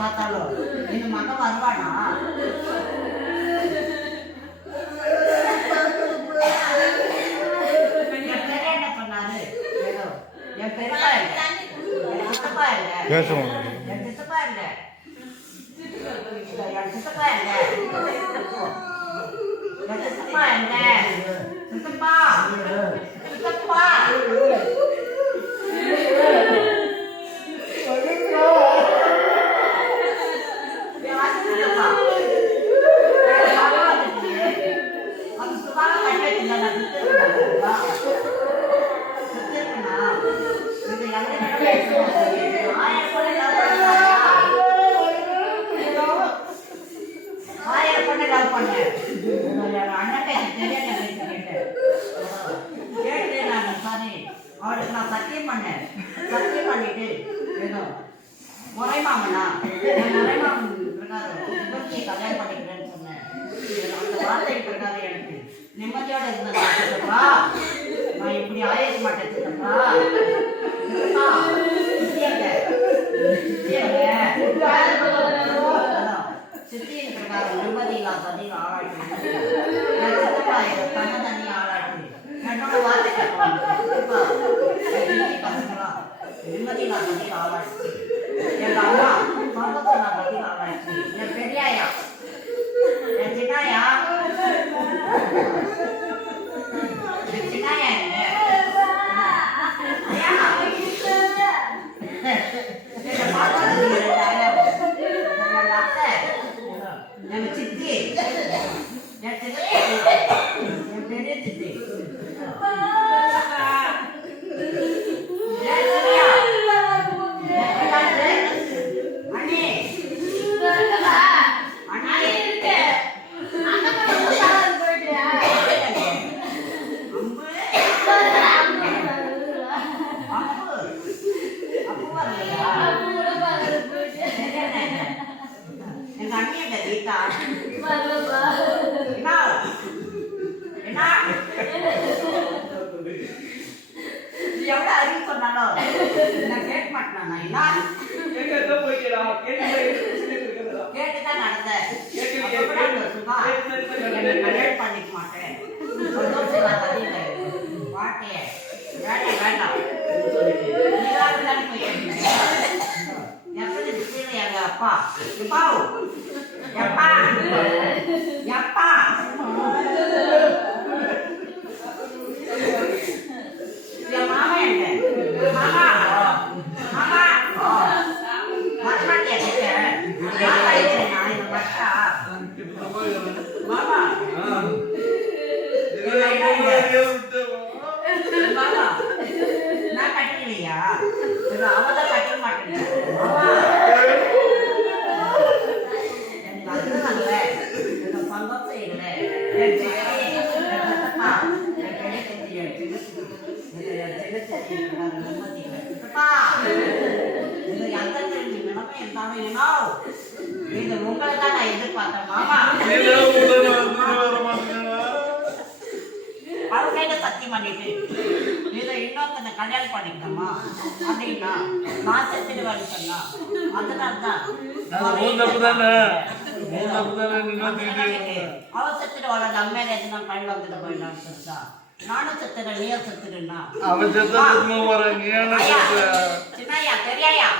பார்த்தாலும் இந்த மகன் வருவானா? என் பேர் என்ன பண்ணாரு? ஏதோ என் பெரியப்பா இல்லை, என் சித்தப்பா இல்லை, என் சித்தப்பா இல்லை, என் சித்தப்பா இல்லை, என் சித்தப்பா இல்லை, சித்தப்பா சித்தப்பா அவளுக்கு நான் சத்தியம் பண்ணேன். சத்தியம் பண்ணிட்டு ஏதோ முறைமாமனா முறைமாமன் பிரகாரம் கல்யாணம் பண்ணிக்கிறேன்னு சொன்னேன். அந்த வார்த்தை பிரகாரம் எனக்கு நிம்மதியோட இருந்தப்பா நான் இப்படி ஆயிருக்க மாட்டேன். சித்தியின் பிரகாரம் நிம்மதியில்லா தண்ணி ஆளாட்டு தன்னை தண்ணி ஆளாட்டு என்னோட வார்த்தை பசங்களா நிம்மதியில்லா தண்ணி ஆளாட்டு எங்க அம்மா சொந்தத்தில்லா தண்ணி ஆளாட்டு என் பெரியாயா என் சின்னாயா சின்னாயா என் சித்தி என் சித்தி என் பெரிய சித்தி எவ்வளவு அறிவு சொன்னாலும் நான் கேட்க மாட்டேன். கேட்டுதான் நடந்தேன். கல்யாணம் பண்ணிக்க மாட்டேன். வாட்டிய வேண்டாம் வேண்டாம் எப்படி எங்க அப்பா எப்பா எப்பா எப்பா என் மாமா என்ன மாமா மாமா மரமாட்டியா மாமா மாமா நான் கட்டலையா அவதான் கட்ட மாட்டேன். பங்கம் செய்யல உங்களை தான் நான் எதிர்பார்த்தேன் மாமா. அவங்க சத்தியம் பண்ணிட்டு இதை இன்னொருத்தனை கல்யாணம் பண்ணிக்கிட்டோமா அப்படின்னா நான் செத்துடுவேன்னு சொன்னா அதனால்தான் அவ செத்துடுவாள். நம்ம மேல எதுனா பழி வந்துட்டு போயிடலான்னு சொல்லிட்டா நானும் செத்துறேன் நீயும் செத்துடுன்னா சின்னையா பெரியாயா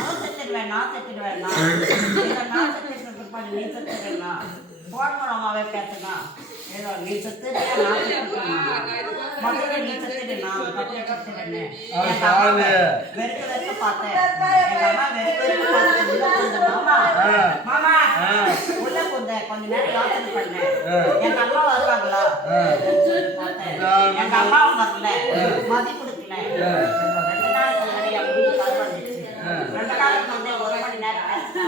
அவன் செத்துடுவேன் நான் செத்துடுவேன் நான் செத்துட்டு நீ செத்துடுன்னா போன் மூலமாவே பேசுனா ஏதோ நீ செத்து முதல்ல நீ செத்துடு நான் கட்டுறேன்னு வெறுக்க வெறுக்க பார்த்தேன். எங்க அம்மா வெறுக்க வெறுக்க பார்த்து மாமா மாமா உள்ள கொஞ்ச நேரம் யோசனை பண்ணேன். எங்க அம்மா வருவாங்களா பார்த்தேன். எங்க அம்மாவும் வரல மதி கொடுக்கல. 2 நாளுக்கு முன்னாடி அப்படி கரு வந்துச்சு. 2 நாளுக்கு முன்னாடி 1 மணி நேரம் பேசினா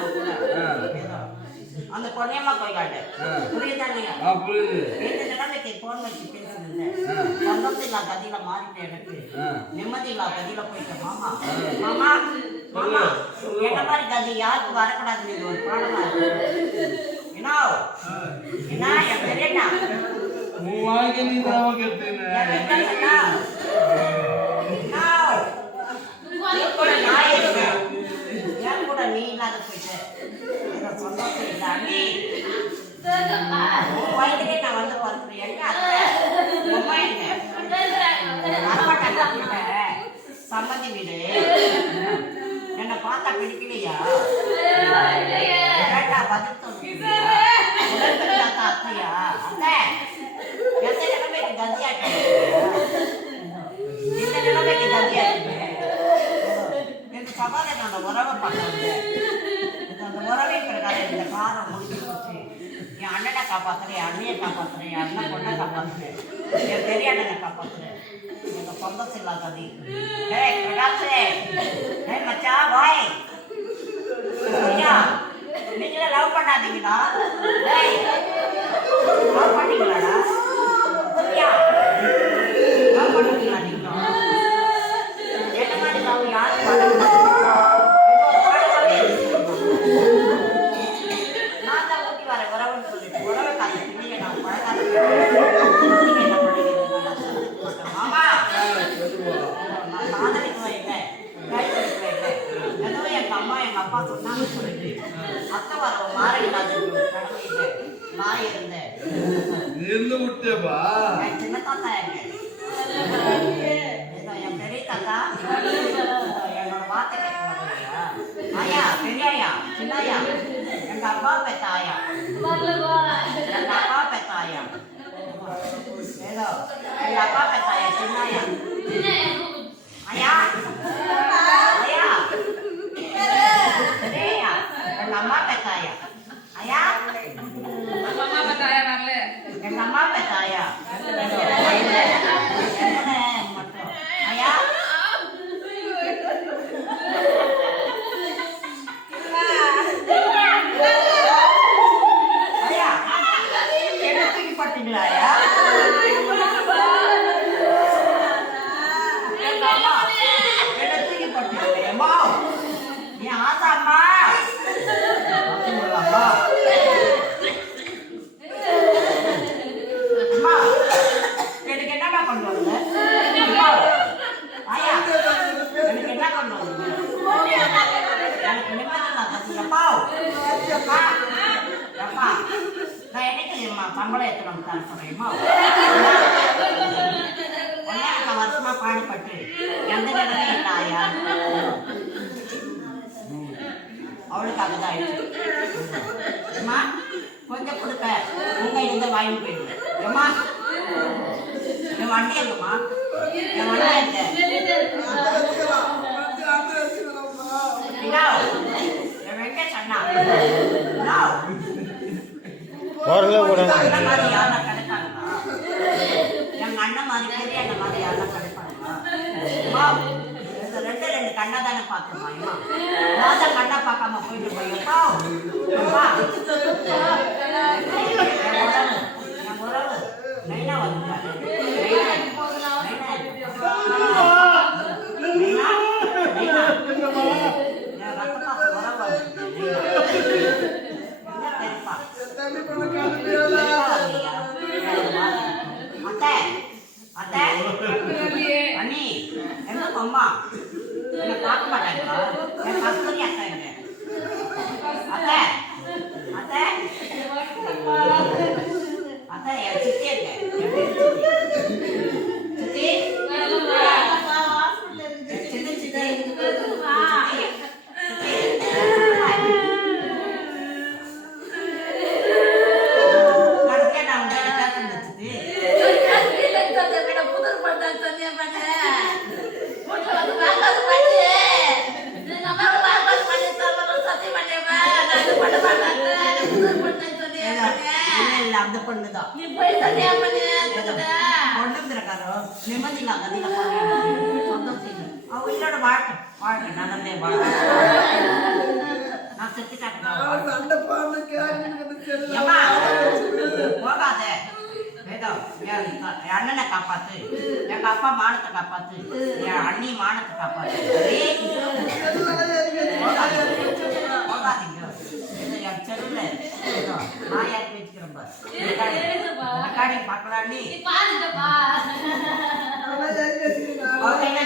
அந்த பொன்னியம்மா கோயிலாண்டு புரியுதா இல்லையா? இந்த நிலைமைக்கு போன் வச்சு பேசுனேன். சந்தோஷம் கதியில மாறிட்டு எனக்கு நிம்மதி இல்லா கதியில போயிட்டேன். மாமா மாமா மாமா என்ன மாதிரி கதி யாருக்கு வரக்கூடாது. இது ஒரு பாடமா இருக்கு. என்ன என் பெரிய கூட நான் இருக்கேன். என் கூட நீ இல்லாத போயிட்டு எனக்கு சந்தோஷம் இல்லை அண்ணி. உன் வயதுக்கே நான் வந்து பார்க்கிறேன். எங்க அத்தை அம்மா எங்க வரமாட்டாங்க. சம்மந்தி வீடு என்னை பார்த்தா பிடிக்கலையா? கேட்டா பதில் சொல்லுங்க. அத்தையா அத்தை எந்த நிலைமைக்கு கதியாட்டேன். இந்த நிலைமைக்கு கதியாட்டேன். இந்த சவாலை நான் அந்த உறவை பார்க்கறேன். அந்த உறவை பிறகு இந்த காரம் முடிஞ்சு போச்சு. என் அண்ணனை காப்பாற்றுறேன், என் அண்ணியை காப்பாற்றுறேன், என் அண்ணன் பொண்ணை காப்பாற்றுறேன், என் பெரிய அண்ணனை காப்பாற்றுறேன். எனக்கு சந்தோஷம் இல்லாத கதி. டேய் பிரகாஷே, டேய் மச்சான் பாய். ஐயா நீங்களே லவ் பண்ணாதீங்களா? டேய் லவ் பண்ணீங்களாடா? ஐயா லவ் பண்ணீங்களா? நீங்க என்ன மாதிரி லவ் யாரும் பண்ண நான் தான் ஊட்டி வரேன் உறவுன்னு சொல்லிட்டு உறவை காத்து பிள்ளைங்க நான் பழகாத என்ன பண்ணிக்கிறேன் மாமா. நான் காதலிக்குவேன் இல்லை, கை கொடுக்குவேன் இல்லை. ஏதோ எங்கள் அம்மா எங்கள் அப்பா சொன்னாங்கன்னு சொல்லிட்டு அத்தை வரவ மாறிடாது கடமையில நான் இருந்தேன். என் சின்ன தாத்தா எங்க என் பெரிய தாத்தா என்னோட வார்த்தை கேட்க மாட்டேங்க. ஆயா பெரியாயா சின்னாயா எங்க அப்பா பெத்த ஆயா எங்க அப்பா பெத்த ஆயா ஏதோ எங்க அப்பா பெத்த ஆயா சின்னாயா ஆயா ஆயா பெரியா எங்க அம்மா பெத்த ஆயா ஆயா எங்க அம்மா பெத்த ஆயா மட்டும் ஆயா பம்பளை எத்தனை தான் சொல்றேமா வருஷமா பாடுபட்டு எந்த நிலையும் இல்லை ஆயா. அவளுக்கு அதுதான் ஆயிடுச்சு. அம்மா கொஞ்சம் கொடுக்க உங்க இருந்து வாங்கி போயிடுங்க. அம்மா என் வண்டி இருக்குமா? என் வண்டி என் வெங்கடேஷ் அண்ணா அண்ணன் மாதிரி யாரா கிடைப்பாங்களா? எங்க அண்ணன் மாதிரி பெரிய அண்ணன் மாதிரி யாரா கிடைப்பாங்களா? ரெண்டு கண்ணா தானே பார்த்துமா? நான் தான் கண்ணா பார்க்காம போயிட்டு போயிருப்பா. என் உறவு நைனா வந்துட்டாரு. அண்ணி எங்க அம்மா என்ன பார்க்க மாட்டாங்களா? என் கஸ்தூரி அத்தை எங்க அத்தை அத்தை அத்தை என் சித்தி எங்க சித்தி சித்தி சித்தி அந்த பொண்ணுதான் பொண்ணுங்கிறக்காரோ நிம்மதி இல்லாத சந்தோஷம் இல்லை. அவ இல்லோட வாழ்க்கை வாழ்க்கை நல்லதே வாழ்க்கை. நான் செத்துட்டாங்க போகாத ஏதோ என் அண்ணனை காப்பாத்து, எங்க அப்பா மானத்தை காப்பாத்து, என் அண்ணி மானத்தை காப்பாத்து. போகாதீங்க என் செல்ல நான் யாருக்கு வச்சுக்கிறேன் பார்க்கலாம். நீ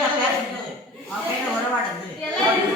பேசுறது